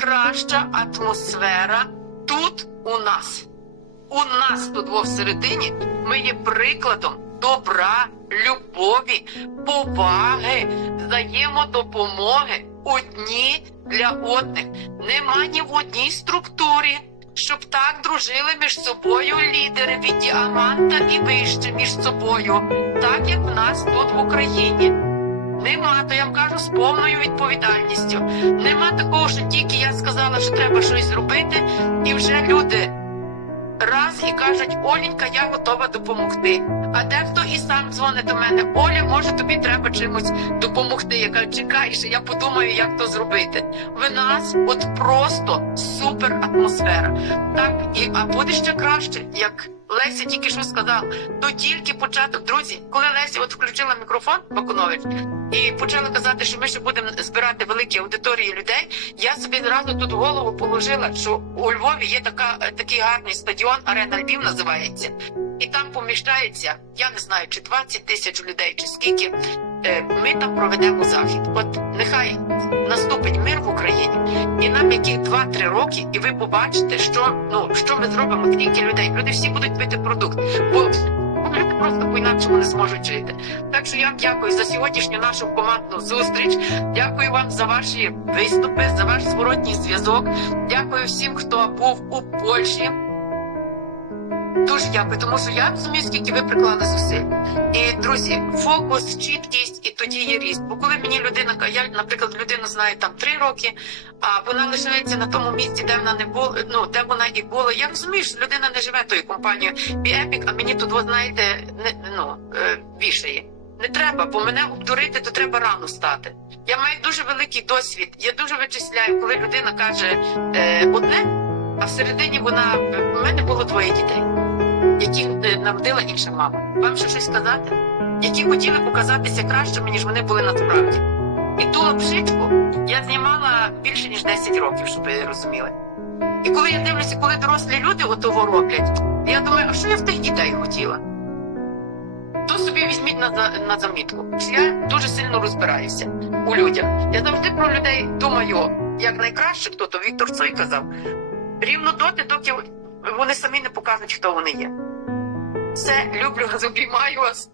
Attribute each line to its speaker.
Speaker 1: найкраща атмосфера тут у нас. У нас тут всередині ми є прикладом добра, любові, поваги, взаємодопомоги одні для одних. Нема ні в одній структурі, щоб так дружили між собою лідери від діаманта і вище між собою, так як в нас тут в Україні. Нема, то я вам кажу з повною відповідальністю. Нема такого, що тільки я сказала, що треба щось зробити, і вже люди раз і кажуть, Оленька, я готова допомогти. А дехто і сам дзвонить до мене, Оля, може тобі треба чимось допомогти. Я кажу, чекай, ще я подумаю, як то зробити. В нас от просто супер атмосфера. Так, і а буде ще краще, як Леся тільки що сказала, то тільки початок. Друзі, коли Леся от включила мікрофон Бакунович і почала казати, що ми ще будемо збирати великі аудиторії людей. Я собі зразу тут голову положила, що у Львові є така такий гарний стадіон, арена Львів називається, і там поміщається, я не знаю, чи 20 тисяч людей, чи скільки. Е, Ми там проведемо захід. От нехай наступить мир в Україні, і нам яких 2-3 роки, і ви побачите, що ну що ми зробимо скільки людей. Люди всі будуть пити продукт, бо люди просто по-інакшому не зможуть жити. Так що я дякую за сьогоднішню нашу командну зустріч. Дякую вам за ваші виступи, за ваш зворотній зв'язок. Дякую всім, хто був у Польщі. Дуже дякую, тому що я розумію, скільки ви приклали зусиль. І друзі, фокус, чіткість, і тоді є ріст. Бо коли мені людина я, наприклад, людину знаю там три роки, а вона лишається на тому місці, де вона не була, ну де вона і була. Я розумію, що людина не живе тою компанією Епік, а мені тут, ви знаєте, не ну е, вішає. Не треба, бо мене обдурити, то треба рано стати. Я маю дуже великий досвід. Я дуже вичисляю, коли людина каже е, одне, а всередині вона в мене було двоє дітей, яких е, народила інша мама. Вам ще щось сказати? Які хотіли показатися кращими, ніж вони були насправді. І ту лапшичку я знімала більше ніж 10 років, щоб ви розуміли. І коли я дивлюся, коли дорослі люди отого роблять, я думаю, а що я в тих дітей хотіла? То собі візьміть на, на замітку. Я дуже сильно розбираюся у людях. Я завжди про людей думаю, як найкраще, хто то Віктор Цой казав. Рівно доти, доки вони самі не покажуть, хто вони є. Все, люблю вас, обіймаю вас.